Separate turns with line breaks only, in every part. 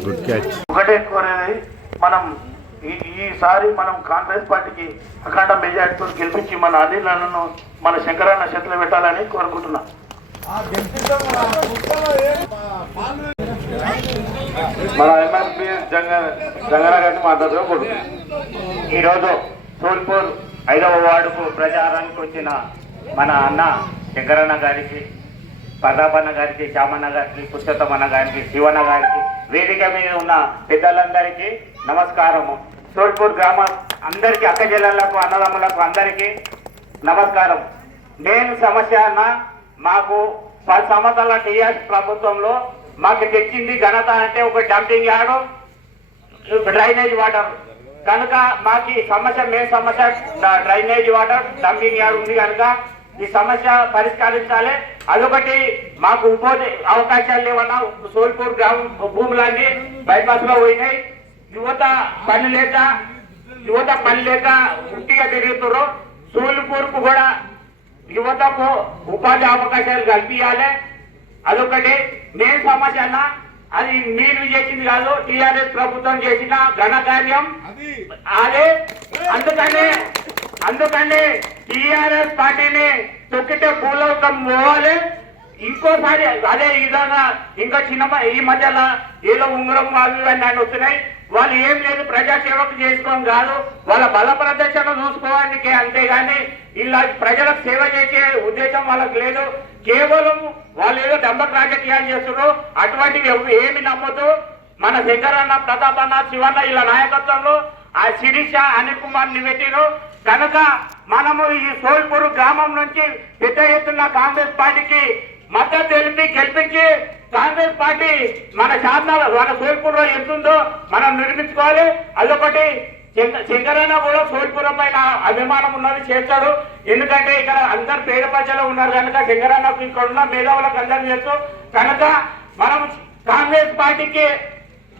Good catch
ఒకటే కోరేది మనం ఈ ఈసారి మనం కాంగ్రెస్ పార్టీకి అఖండ మెజార్టీతో గెలిపించి మన అనిలను మన శంకరన్న చేతిలో పెట్టాలని కోరుకుంటున్నాం. మన ఎంఎంపీ జంగ జంగన గారిని మాట్లాడుతూ కోరుకుంటున్నాం
ఈరోజు సోల్పూర్ ఐదవ వార్డుకు ప్రచారానికి వచ్చిన మన అన్న శంకరన్న గారికి ప్రతాపన్న గారికి శ్యామన్న గారికి పురుషోత్తమన్న గారికి శివన్న గారికి వేదిక మీద ఉన్న పెద్దలందరికీ నమస్కారము. సోల్పూర్ గ్రామ అందరికీ అక్క అన్నదమ్ములకు అందరికీ నమస్కారం. నేను సమస్య అన్న మాకు పది సంవత్సరాల టీఆర్ఎస్ ప్రభుత్వంలో మాకు తెచ్చింది ఘనత అంటే ఒక డంపింగ్ యార్డు డ్రైనేజ్ వాటర్. కనుక మాకు ఈ సమస్య మెయిన్ సమస్య డ్రైనేజ్ వాటర్ డంపింగ్ యార్డ్ ఉంది కనుక ఈ సమస్య పరిష్కరించాలి. అదొకటి మాకు ఉపాధి అవకాశాలు లేవన్నా సోల్పూర్ గ్రామం భూములన్నీ బైపాస్లో పోయినాయి. యువత పని లేక యువత పని లేక ఉట్టిగా తిరుగుతున్నారు సోల్పూర్కు కూడా యువతకు ఉపాధి అవకాశాలు కల్పించాలి. అదొకటి. సమస్య అన్న అది మీరు చేసింది కాదు టిఆర్ఎస్ ప్రభుత్వం చేసిన ఘన కార్యం. అదే. అందుకనే అందుకని టీఆర్ఎస్ పార్టీని తొక్కితే భూలోకం పోవాలి. ఇంకోసారి అదే విధంగా ఇంకా చిన్న ఈ మధ్యలో ఏదో ఉంగరం అవి ఇవన్నీ అని వస్తున్నాయి. వాళ్ళు ఏం లేదు ప్రజాసేవకు చేసుకోవడం కాదు. వాళ్ళ బల ప్రదర్శన చూసుకోవడానికి అంతేగాని ఇలా ప్రజలకు సేవ చేసే ఉద్దేశం వాళ్ళకి లేదు. కేవలం వాళ్ళు ఏదో డంబక్ రాజకీయాలు చేస్తున్నారు అటువంటివి ఏమి నమ్మదు మన శంకరన్న ప్రతాపన్న శివన్న ఇలా నాయకత్వంలో ఆ శిరీష అనిల్ కుమార్ని కనుక మనము ఈ సోల్పూర్ గ్రామం నుంచి పెద్ద ఎత్తున కాంగ్రెస్ పార్టీకి మద్దతు తెలిపి గెలిపించి కాంగ్రెస్ పార్టీ మన శాసనాల మన సోల్పూర్లో ఎంతుందో మనం నిర్మించుకోవాలి. అదొకటి. శంక- కూడా సోల్పురం పైన అభిమానం ఉన్నది చేస్తాడు. ఎందుకంటే ఇక్కడ అందరు పేద ప్రజలు ఉన్నారు కనుక శంకరన్నకు ఇక్కడ ఉన్న మేధావులకు అందరూ చేస్తూ కనుక మనం కాంగ్రెస్ పార్టీకి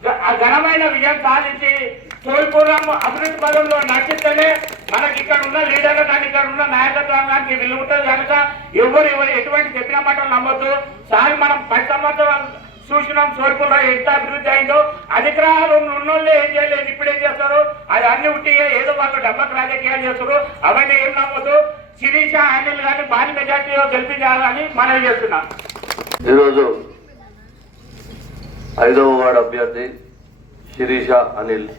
ఆ ఘనమైన విజయం సాధించి సోల్పురం అభివృద్ధి పదంలో నచ్చితేనే మనకి ఇక్కడ ఉన్న లీడర్లు కానీ ఇక్కడ ఉన్న నాయకత్వానికి విలువ ఉంటుంది కనుక ఎవరు ఎవరు ఎటువంటి చెప్పిన మాటలు నమ్మొద్దు. సార్ మనం పది సంవత్సరాలు చూసినాం సోర్పుల్లో ఎంత అభివృద్ధి అయిందో. అధికారాలు ఉన్నోళ్ళే ఏం చేయలేదు ఇప్పుడు ఏం చేస్తారు? అది అన్ని ఉంటే ఏదో వాళ్ళు డబ్బకు రాజకీయాలు చేస్తారు అవన్నీ ఏం నమ్మొద్దు. శిరీష అనిల్ కానీ భారీ మెజార్టీలో గెలిపించాలని మనం చేస్తున్నాం.
ఈరోజు ఐదవ వార్డు అభ్యర్థి శిరీష అనిల్.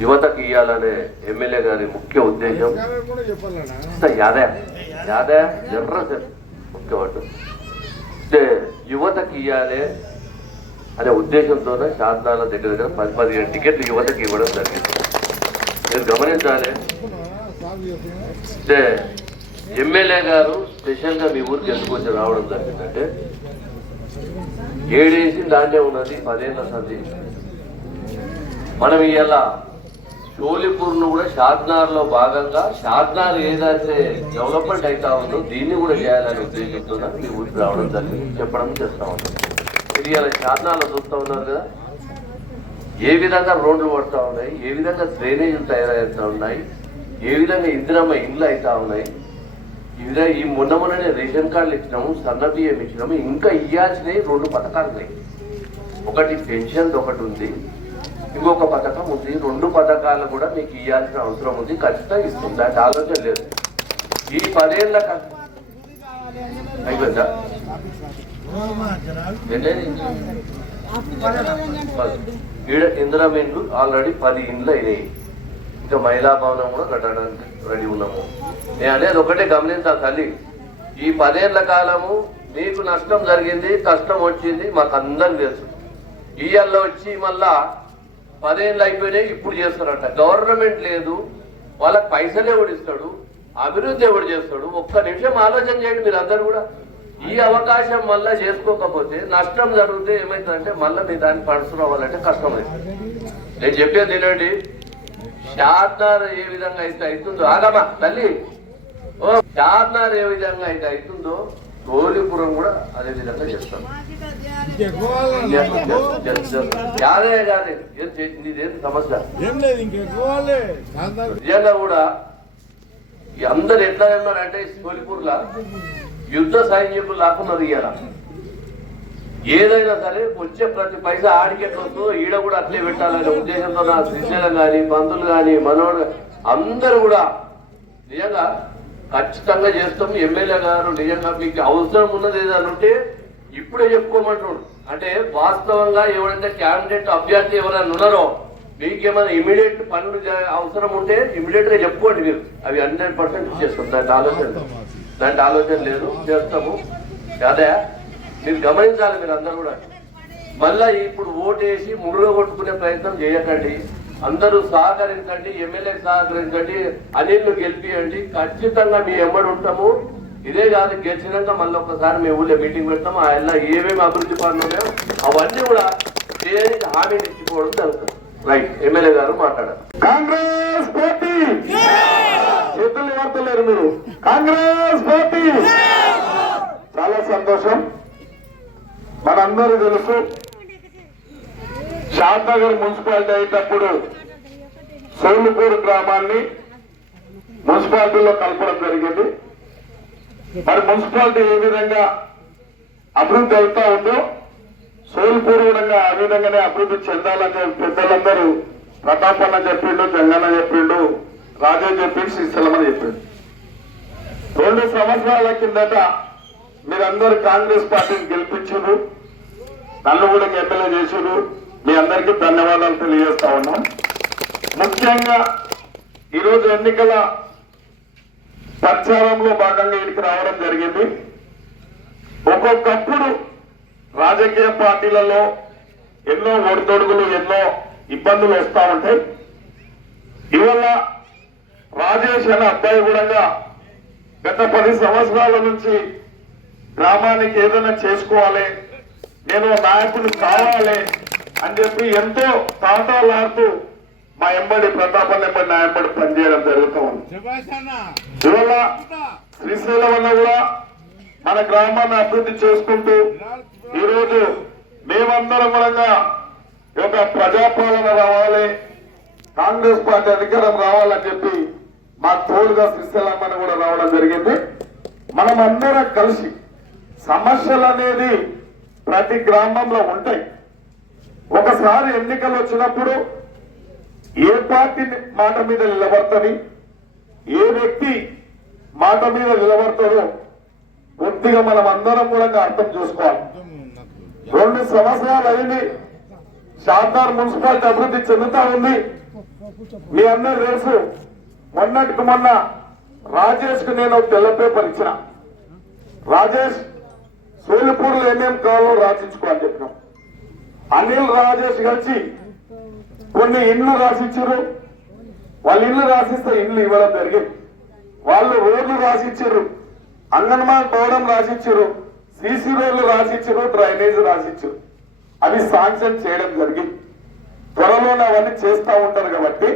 యువతకి ఇవ్వాలనే ఎమ్మెల్యే గారి ముఖ్య ఉద్దేశం. ఇస్తా, యాదే. యాదే ఎర్ర చెప్ ముఖ్యమంటు అంటే యువతకి ఇవ్వాలి అనే ఉద్దేశంతోనే శాసనాల దగ్గర దగ్గర పది పదిహేను టికెట్లు యువతకి ఇవ్వడం జరిగింది. మీరు గమనించాలి. అంటే ఎమ్మెల్యే గారు స్పెషల్గా మీ ఊరికి ఎందుకు వచ్చి రావడం జరిగిందంటే ఏడేసి దాంట్లో ఉన్నది పదేళ్ళ సంధి. మనం ఇవాళ షోలిపూర్ను కూడా షాద్నార్లో భాగంగా షాద్నార్ ఏదైతే డెవలప్మెంట్ అవుతా ఉందో దీన్ని కూడా చేయాలని ఉద్దేశంతో మీ ఊరికి రావడం జరిగింది. చెప్పడం చేస్తా ఉన్నాం. ఇది ఇలా షాద్నార్లో చూస్తూ ఉన్నారు కదా. ఏ విధంగా రోడ్లు పడుతూ ఉన్నాయి ఏ విధంగా డ్రైనేజీలు తయారవుతూ ఉన్నాయి ఏ విధంగా ఇందిరమ్మ ఇండ్లు అవుతా ఉన్నాయి. ఈ విధంగా ఈ మొన్న మొన్ననే రేషన్ కార్డులు ఇచ్చినాము సన్న బియ్యం ఇచ్చినాము ఇంకా ఇవ్వాల్సినవి రెండు పథకాలు ఉన్నాయి. ఒకటి పెన్షన్ ఒకటి ఉంది. ఇంకొక పథకం ఉంది. రెండు పథకాలు కూడా మీకు ఇవ్వాల్సిన అవసరం ఉంది. ఖచ్చితంగా ఇస్తుంది. అంటే ఆలోచన లేదు. ఈ పదేళ్ళ అయిపోయిందా? ఈడ ఇందిరమ్మ ఇండ్లు ఆల్రెడీ పది ఇండ్లు అయినాయి. ఇంకా మహిళా భవనం కూడా కట్టడానికి రెడీ ఉన్నాము. నేను అనేది ఒకటే గమనించాలి తల్లి. ఈ పదేళ్ళ కాలము మీకు నష్టం జరిగింది కష్టం వచ్చింది మాకు అందరికి తెలుసు. ఇయ్యల్లో వచ్చి మళ్ళా పదేళ్ళు అయిపోయినాయి ఇప్పుడు చేస్తారంట. గవర్నమెంట్ లేదు వాళ్ళకి పైసలు ఎవడు ఇస్తాడు అభివృద్ధి ఎవడు చేస్తాడు? ఒక్క నిమిషం ఆలోచన చేయండి మీరు అందరు కూడా. ఈ అవకాశం మళ్ళా చేసుకోకపోతే నష్టం జరిగితే ఏమైందంటే మళ్ళీ మీ దాన్ని ఫండ్స్ రావాలంటే అవుతుంది నేను చెప్పేది తినండి షార్నార్ ఏ విధంగా అయితే అవుతుందో ఆగమా తల్లి. ఓ షార్నార్ ఏ విధంగా అయితే అవుతుందో గోలిపురం కూడా అదే విధంగా చేస్తాను యాదే సమస్య
ఏం లేదు ఇంకెక్కువాలి
నిజంగా కూడా అందరు ఎట్లా ఉన్నారంటే సోలిపూర్లా యుద్ధ సైన్యకులు లాక్కున్నారు ఇయ్యాల ఏదైనా సరే వచ్చే ప్రతి పైసా ఆడికెట్లొస్తూ ఈడ కూడా అట్లే పెట్టాలనే ఉద్దేశంతో నా శిష్యులు కానీ బంధువులు కానీ మనోడు అందరూ కూడా నిజంగా ఖచ్చితంగా చేస్తాం. ఎమ్మెల్యే గారు నిజంగా మీకు అవసరం ఉన్నది ఏదనుంటే ఇప్పుడే చెప్పుకోమంటున్నాడు. అంటే వాస్తవంగా ఎవరైతే క్యాండిడేట్ అభ్యర్థి ఎవరైనా ఉన్నారో మీకేమైనా ఇమీడియట్ పనులు అవసరం ఉంటే ఇమీడియట్గా చెప్పుకోండి మీరు. అవి హండ్రెడ్ పర్సెంట్ చేస్తాం. దాంట్ ఆలోచన దాంట్ ఆలోచన లేదు. చేస్తాము. అదే మీరు గమనించాలి మీరు అందరూ కూడా. మళ్ళా ఇప్పుడు ఓటేసి మురుగ కొట్టుకునే ప్రయత్నం చేయకండి. అందరూ సహకరించండి ఎమ్మెల్యే సహకరించండి అనిల్ను గెలిపియండి. ఖచ్చితంగా మీ ఎమ్మడి ఉంటాము. ఇదే కాదు గెలిచినాక మళ్ళీ ఒకసారి మేము ఊళ్ళో మీటింగ్ పెడతాము ఆయన ఏమేమి అభివృద్ధి పనులు ఉన్నాయో అవన్నీ కూడా చేయడానికి హామీ ఇచ్చిపోవడం జరుగుతుంది. రైట్ ఎమ్మెల్యే గారు మాట్లాడారు.
కాంగ్రెస్ పార్టీ చేతులు వార్తలేరు మీరు. కాంగ్రెస్ పార్టీ చాలా సంతోషం. మనందరూ తెలుసు షాద్నగర్ మున్సిపాలిటీ అయ్యేటప్పుడు సోలుపూర్ గ్రామాన్ని మున్సిపాలిటీలో కలపడం జరిగింది. మరి మున్సిపాలిటీ ఏ విధంగా అభివృద్ధి అవుతా ఉందో సోల్పూర్ కూడా ఆ విధంగానే అభివృద్ధి చెందాలని పెద్దలందరూ ప్రతాపన్న చెప్పిండు జంగన్న చెప్పిండు రాజా చెప్పిండు శ్రీశైలమని చెప్పిండు. రెండు సంవత్సరాల కిందట మీరందరూ కాంగ్రెస్ పార్టీని గెలిపించారు నన్ను కూడా ఎమ్మెల్యే చేసారు మీ అందరికీ ధన్యవాదాలు తెలియజేస్తా ఉన్నాం. ముఖ్యంగా ఈరోజు ఎన్నికల ప్రచారంలో భాగంగా ఇక్కడికి రావడం జరిగింది. ఒక్కొక్కప్పుడు రాజకీయ పార్టీలలో ఎన్నో ఒడిదొడుగులు ఎన్నో ఇబ్బందులు వస్తా ఉంటాయి. ఇవాళ రాజేష్ అనే అబ్బాయి కూడా గత పది సంవత్సరాల నుంచి గ్రామానికి ఏదైనా చేసుకోవాలి నేను నాయకుడు కావాలి అని చెప్పి ఎంతో తాటాలాడుతూ ఎంబడి ప్రతాపన్ ఎంబడి నా ఎంబడి పనిచేయడం జరుగుతూ ఉంది. ఇవాళ శ్రీశైలం అన్న కూడా మన గ్రామాన్ని అభివృద్ధి చేసుకుంటూ ఈరోజు మేమందరం కూడా యొక్క ప్రజాపాలన రావాలి కాంగ్రెస్ పార్టీ అధికారం రావాలని చెప్పి మా తోడుగా శ్రీశైలం అన్న కూడా రావడం జరిగింది. మనం అందరం కలిసి సమస్యలు అనేది ప్రతి గ్రామంలో ఉంటాయి. ఒకసారి ఎన్నికలు వచ్చినప్పుడు ఏ పార్టీ మాట మీద నిలబడతని ఏ వ్యక్తి మాట మీద నిలబడతాడో పూర్తిగా మనం అందరం కూడా అర్థం చేసుకోవాలి. రెండు సంవత్సరాలు అయింది షాద్దార్ మున్సిపాలిటీ అభివృద్ధి చెందుతా ఉంది. మీ అందరు తెలుసు మొన్నటికి మొన్న రాజేష్కు నేను ఒక తెల్ల పేపర్ ఇచ్చిన. రాజేష్ సోలిపూర్లో ఏమేం కావాలో రాచించుకో అని చెప్పినాం. అనిల్ రాజేష్ కలిసి కొన్ని ఇండ్లు రాసిచ్చారు వాళ్ళు ఇల్లు రాసిస్తే ఇల్లు ఇవ్వడం జరిగింది. వాళ్ళు రోడ్లు రాసిచ్చారు అంగన్వాడీ భవనం రాసిచ్చారు సీసీ రోడ్లు రాసిచ్చారు డ్రైనేజ్ రాసిచ్చారు అవి శాంక్షన్ చేయడం జరిగింది. త్వరలోనే అవన్నీ చేస్తా ఉంటారు కాబట్టి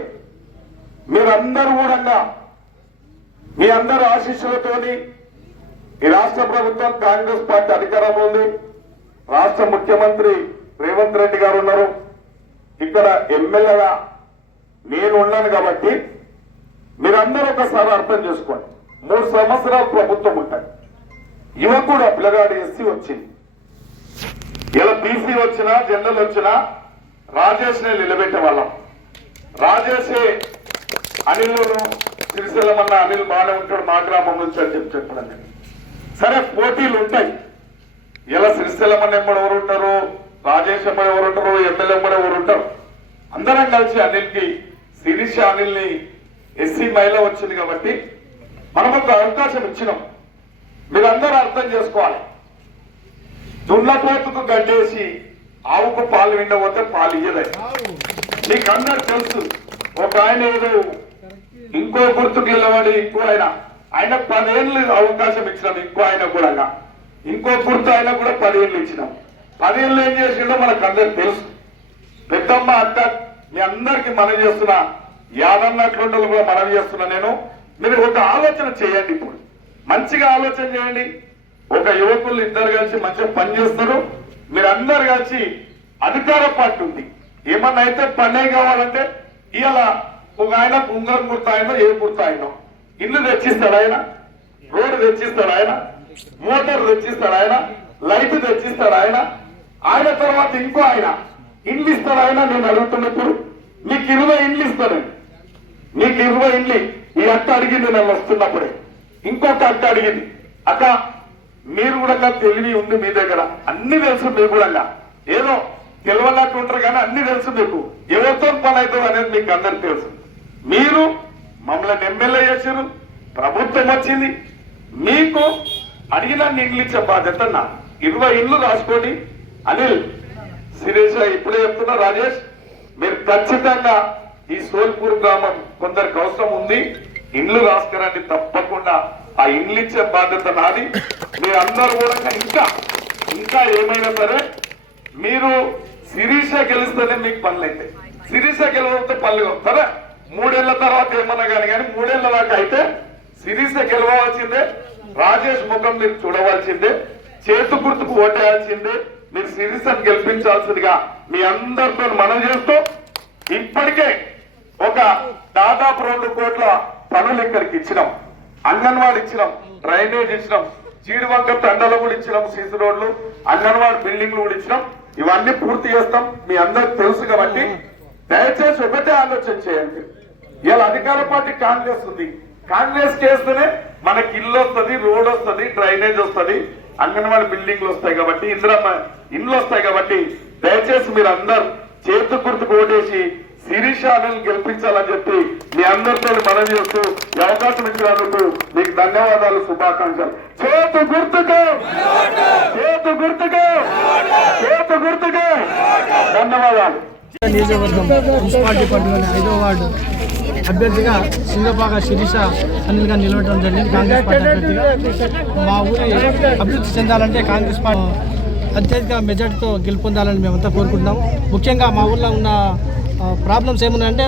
మీరందరూ కూడా మీ అందరి ఆశీస్సులతోని ఈ రాష్ట్ర ప్రభుత్వం కాంగ్రెస్ పార్టీ అధికారంలో ఉంది. రాష్ట్ర ముఖ్యమంత్రి రేవంత్ రెడ్డి గారు ఉన్నారు. ఇక్కడ ఎమ్మెల్యేగా నేను ఉన్నాను కాబట్టి మీరందరూ ఒకసారి అర్థం చేసుకోండి. మూడు సంవత్సరాలు ప్రభుత్వం ఉంటాయి యువకుడు పిల్లగాడు ఎస్సీ వచ్చింది. ఇలా బీసీ వచ్చినా జనరల్ వచ్చినా రాజేష్నే నిలబెట్టే వాళ్ళం. రాజేషే అనిల్ను సిరిసిల్లమన్న అనిల్ బాగానే ఉంటాడు మా గ్రామం నుంచి అని చెప్పి చెప్పడం సరే పోటీలు ఉంటాయి. ఇలా సిరిసిల్లమన్న ఎంబడి ఎవరు ఉంటారు? రాజేష్ ఎంబడి ఎవరు ఉంటారు ఎమ్మెల్యే ఎంబడి ఎవరు ఉంటారు? అందరం కలిసి అనిల్కి శిరీష అనిల్ని ఎస్సీ మహిళ వచ్చింది కాబట్టి మనం ఒక అవకాశం ఇచ్చినాం. మీరందరూ అర్థం చేసుకోవాలి. దున్నపోతుకు గడ్డేసి ఆవుకు పాలు విండపోతే పాలు ఇయ్యలేదు. మీకు అందరు తెలుసు ఒక ఆయన ఏదో ఇంకో గుర్తుకు నిలబడి ఇంకో ఆయన ఆయన పదేళ్ళు అవకాశం ఇచ్చినాం ఇంకో ఆయన కూడా ఇంకో గుర్తు ఆయన కూడా పదేళ్ళు ఇచ్చినాం. పదేళ్ళు ఏం చేసిండో మనకు అందరికి తెలుసు. పెద్దమ్మ అక్క మీ అందరికి మనం చేస్తున్నా యాదన్నట్లుండలు కూడా మనం చేస్తున్నా నేను. మీరు ఒక ఆలోచన చేయండి ఇప్పుడు. మంచిగా ఆలోచన చేయండి. ఒక యువకులు ఇద్దరు కలిసి మంచిగా పని చేస్తారు. మీరు అందరు కలిసి అధికార పార్టీ ఉంది. ఏమన్నా అయితే పనే కావాలంటే ఇలా ఒక ఆయన ఉంగరం గుర్తు ఏ గుర్తు ఇల్లు తెచ్చిస్తాడు ఆయన? రోడ్డు తెచ్చిస్తాడు ఆయన? మోటార్ తెచ్చిస్తాడు ఆయన? లైట్ తెచ్చిస్తాడు ఆయన? ఆయన తర్వాత ఇంకో ఆయన. ఇండ్లు ఇస్తాడు ఆయన? నేను అడుగుతున్నప్పుడు మీకు ఇరవై ఇండ్లు ఇస్తాను. మీకు ఇరవై ఇండ్లు ఈ అత్త అడిగింది నేను వస్తున్నప్పుడే. ఇంకొక అత్త అడిగింది అక్క మీరు కూడా తెలివి ఉంది మీ దగ్గర. అన్ని తెలుసు మీకు కూడా ఏదో తెలియనట్టు ఉంటారు కానీ అన్ని తెలుసు మీకు. ఎవరితో పని అవుతుంది అనేది మీకు అందరికి తెలుసు. మీరు మమ్మల్ని ఎమ్మెల్యే చేశారు ప్రభుత్వం వచ్చింది. మీకు అడిగిన నీళ్ళు ఇచ్చే బాధ్యత నా. ఇరవై ఇండ్లు రాసుకోండి. అనిల్ శిరీష ఇప్పుడే చెప్తున్నా రాజేష్. మీరు ఖచ్చితంగా ఈ సోల్పూర్ గ్రామం కొందరికి అవసరం ఉంది. ఇండ్లు రాసుకురండి తప్పకుండా. ఆ ఇండ్లు ఇచ్చే బాధ్యత నాది. మీరు కూడా ఇంకా ఇంకా ఏమైనా సరే మీరు శిరీష గెలిస్తేనే మీకు పనులు అవుతాయి శిరీష గెలవకపోతే పనులు సరే మూడేళ్ళ తర్వాత ఏమన్నా కానీ కానీ మూడేళ్ళ దాకా అయితే శిరీష గెలవాల్సిందే. రాజేష్ ముఖం మీరు చూడవలసిందే. చేతు గుర్తుకు ఓటేయాల్సిందే. మీరు సిరిసన్ గెలిపించాల్సిందిగా మీ అందరితో మనం చేస్తూ ఇప్పటికే ఒక దాదాపు రెండు కోట్ల పనులు ఇక్కడికి ఇచ్చినాం. అంగన్వాడీ ఇచ్చినాం డ్రైనేజ్ ఇచ్చినాం జీడివంక తండలు కూడా ఇచ్చినాం సీసీ రోడ్లు అంగన్వాడీ బిల్డింగ్లు కూడా ఇచ్చినాం. ఇవన్నీ పూర్తి చేస్తాం. మీ అందరికి తెలుసు కాబట్టి దయచేసి ఒకటే ఆలోచన చేయండి. ఇవాళ అధికార పార్టీ కాంగ్రెస్ ఉంది. కాంగ్రెస్ చేస్తేనే మనకి ఇల్లు వస్తుంది రోడ్ వస్తుంది డ్రైనేజ్ వస్తుంది. అంగన్వాడీ బిల్డింగ్లు వస్తాయి కాబట్టి ఇందిరమ్మ ఇండ్లు వస్తాయి కాబట్టి దయచేసి మీరు అందరు చేతు గుర్తు ఓటేసి శిరీషాలను గెలిపించాలని చెప్పి మీ అందరితో మనం చేస్తూ ఈ అవకాశం ఇచ్చినందుకు మీకు ధన్యవాదాలు శుభాకాంక్షలు. చేతు గుర్తుకు! చేతు గుర్తుకు! చేతు గుర్తుకు! ధన్యవాదాలు.
నియోజకవర్గం మున్సిపాలిటీ పరిధిలోని ఐదో వార్డు అభ్యర్థిగా సింగపాక శిరీష అనిల్గా నిలవడం జరిగింది. కాంగ్రెస్ పార్టీ అభ్యర్థిగా మా ఊరి అభివృద్ధి చెందాలంటే కాంగ్రెస్ పార్టీ అత్యధిక మెజార్టీతో గెలుపొందాలని మేమంతా కోరుకుంటున్నాము. ముఖ్యంగా మా ఊళ్ళో ఉన్న ప్రాబ్లమ్స్ ఏమున్నాయంటే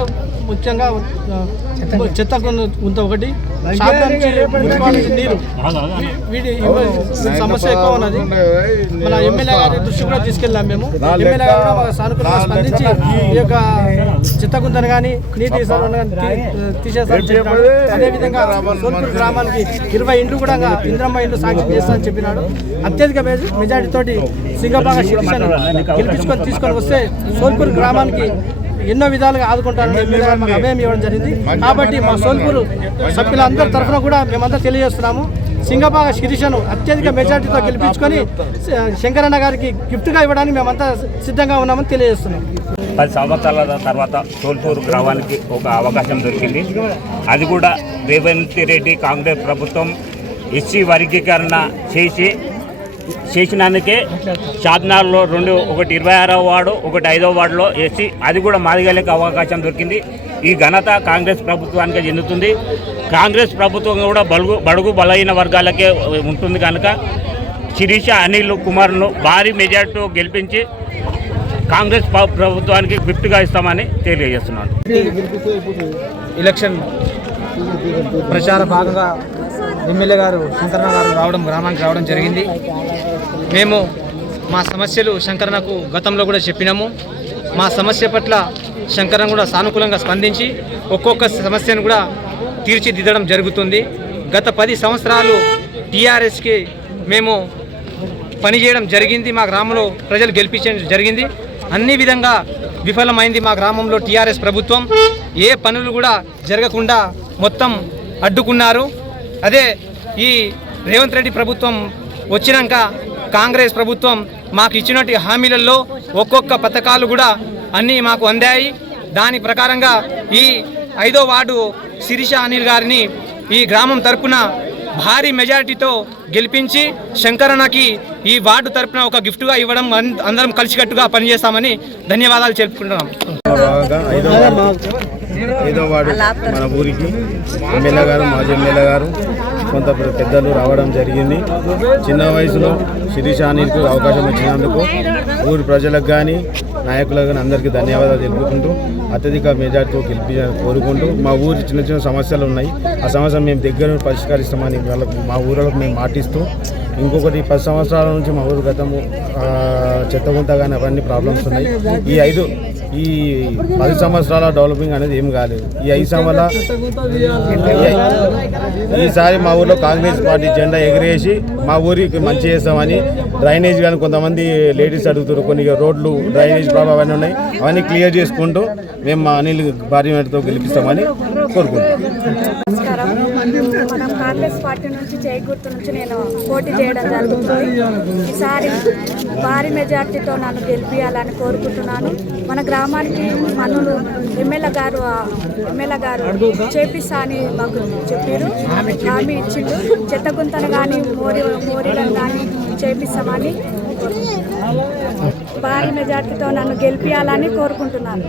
ముఖ్యంగా చెత్త కొంత ఒకటి. నీరు. వీటి సమస్య ఎక్కువ ఉన్నది. మన ఎమ్మెల్యే గారి దృష్టి కూడా తీసుకెళ్ళాం మేము. ఎమ్మెల్యే గారు సానుకూలంగా స్పందించి ఈ యొక్క చిత్తగుంతను కానీ నీటి సర్వను కానీ తీ- తీసేస్తారని చెప్పినాడు. అదేవిధంగా సోల్పూర్ గ్రామానికి ఇరవై ఇండ్లు కూడా ఇంద్రమ్మ ఇండ్లు సాంక్షన్ చేస్తారని చెప్పినాడు. అత్యధిక మెజ- మెజారిటీ తోటి సింగబాగా శిరీషను గెలిపించుకొని తీసుకొని వస్తే సోల్పూర్ గ్రామానికి ఎన్నో విధాలుగా ఆదుకుంటారని అభయం ఇవ్వడం జరిగింది. కాబట్టి మా సోల్పూర్ సభ్యులందరి తరఫున కూడా మేమంతా తెలియజేస్తున్నాము. సింగబాగ శిరీషను అత్యధిక మెజార్టీతో గెలిపించుకొని శంకరన్న గారికి గిఫ్ట్గా ఇవ్వడానికి మేమంతా సిద్ధంగా ఉన్నామని తెలియజేస్తున్నాం.
పది సంవత్సరాల తర్వాత సోల్పూర్ గ్రామానికి ఒక అవకాశం దొరికింది. అది కూడా రేవంత్ రెడ్డి కాంగ్రెస్ ప్రభుత్వం ఎస్సీ వర్గీకరణ చేసి చేసినందుకే షాద్నార్లో రెండు ఒకటి ఇరవై ఆరవ వార్డు ఒకటి ఐదవ వార్డులో వేసి అది కూడా మాదిగలేక అవకాశం దొరికింది. ఈ ఘనత కాంగ్రెస్ ప్రభుత్వానికి చెందుతుంది. కాంగ్రెస్ ప్రభుత్వం కూడా బలుగు బడుగు బలహీన వర్గాలకే ఉంటుంది కనుక శిరీష అనిల్ కుమార్ను భారీ మెజార్టీతో గెలిపించి కాంగ్రెస్ ప్రభుత్వానికి గిఫ్ట్గా ఇస్తామని తెలియజేస్తున్నాను.
ఎలక్షన్ ప్రచార భాగంగా ఎమ్మెల్యే గారు శంకరణ గారు రావడం గ్రామానికి రావడం జరిగింది. మేము మా సమస్యలు శంకరణకు గతంలో కూడా చెప్పినాము. మా సమస్య పట్ల శంకరణ కూడా సానుకూలంగా స్పందించి ఒక్కొక్క సమస్యను కూడా తీర్చిదిద్దడం జరుగుతుంది. గత పది సంవత్సరాలు టీఆర్ఎస్కి మేము పనిచేయడం జరిగింది. మా గ్రామంలో ప్రజలు గెలిపించడం జరిగింది. అన్ని విధంగా విఫలమైంది మా గ్రామంలో టీఆర్ఎస్ ప్రభుత్వం. ఏ పనులు కూడా జరగకుండా మొత్తం అడ్డుకున్నారు. అదే ఈ రేవంత్ రెడ్డి ప్రభుత్వం వచ్చినాక కాంగ్రెస్ ప్రభుత్వం మాకు ఇచ్చినటువంటి హామీలలో ఒక్కొక్క పథకాలు కూడా అన్నీ మాకు అందాయి. దాని ప్రకారంగా ఈ ఐదో వార్డు శిరీష అనిల్ గారిని ఈ గ్రామం తరపున భారీ మెజారిటీతో గెలిపించి శంకరన్నకి ఈ వార్డు తరపున ఒక గిఫ్ట్గా ఇవ్వడం అందరం కలిసికట్టుగా పనిచేస్తామని ధన్యవాదాలు చెప్పుకుంటున్నాం.
ఏదో వాడు మన ఊరికి. ఎమ్మెల్యే గారు మాజీ ఎమ్మెల్యే గారు కొంత పెద్దలు రావడం జరిగింది. చిన్న వయసులో శిరీష అనిల్కు అవకాశం ఇచ్చినందుకు ఊరి ప్రజలకు కానీ నాయకులకు కానీ అందరికీ ధన్యవాదాలు తెలుపుకుంటూ అత్యధిక మెజార్టీతో గెలిపించాలని కోరుకుంటూ మా ఊరు చిన్న చిన్న సమస్యలు ఉన్నాయి. ఆ సమస్యలు మేము దగ్గర పరిష్కరిస్తామని వాళ్ళకు మా ఊళ్ళకు మేము మాటిస్తూ ఇంకొకటి పది సంవత్సరాల నుంచి మా ఊరు గతము చెత్త చెత్తగుంత కానీ అవన్నీ ప్రాబ్లమ్స్ ఉన్నాయి. ఈ ఐదు ఈ పది సంవత్సరాల డెవలపింగ్ అనేది ఏం కాలేదు. ఈ ఐదు సంవత్సరాల ఈసారి మా ఊర్లో కాంగ్రెస్ పార్టీ జెండా ఎగిరేసి మా ఊరికి మంచి చేస్తామని డ్రైనేజ్ కానీ కొంతమంది లేడీస్ అడుగుతారు కొన్ని రోడ్లు డ్రైనేజ్ ప్రాబ్లం అవన్నీ ఉన్నాయి. అవన్నీ క్లియర్ చేసుకుంటూ మేము మా అనిల్ భారీ గెలిపిస్తామని కోరుకుంటున్నాం.
నమస్కారం. మనం కాంగ్రెస్ పార్టీ నుంచి చేయి నుంచి నేను పోటీ చేయడం జరుగుతుంది. ఈసారి భారీ మెజార్టీతో నన్ను గెలిపించాలని కోరుకుంటున్నాను. మన గ్రామానికి మనులు ఎమ్మెల్యే గారు ఎమ్మెల్యే గారు చేపిస్తా అని మాకు చెప్పారు. హామీ ఇచ్చిండు. చెత్తగుంతను కానీ మోరి మోరీలను కానీ చేపిస్తామని భారీ మెజార్టీతో నన్ను గెలిపించాలని కోరుకుంటున్నాను.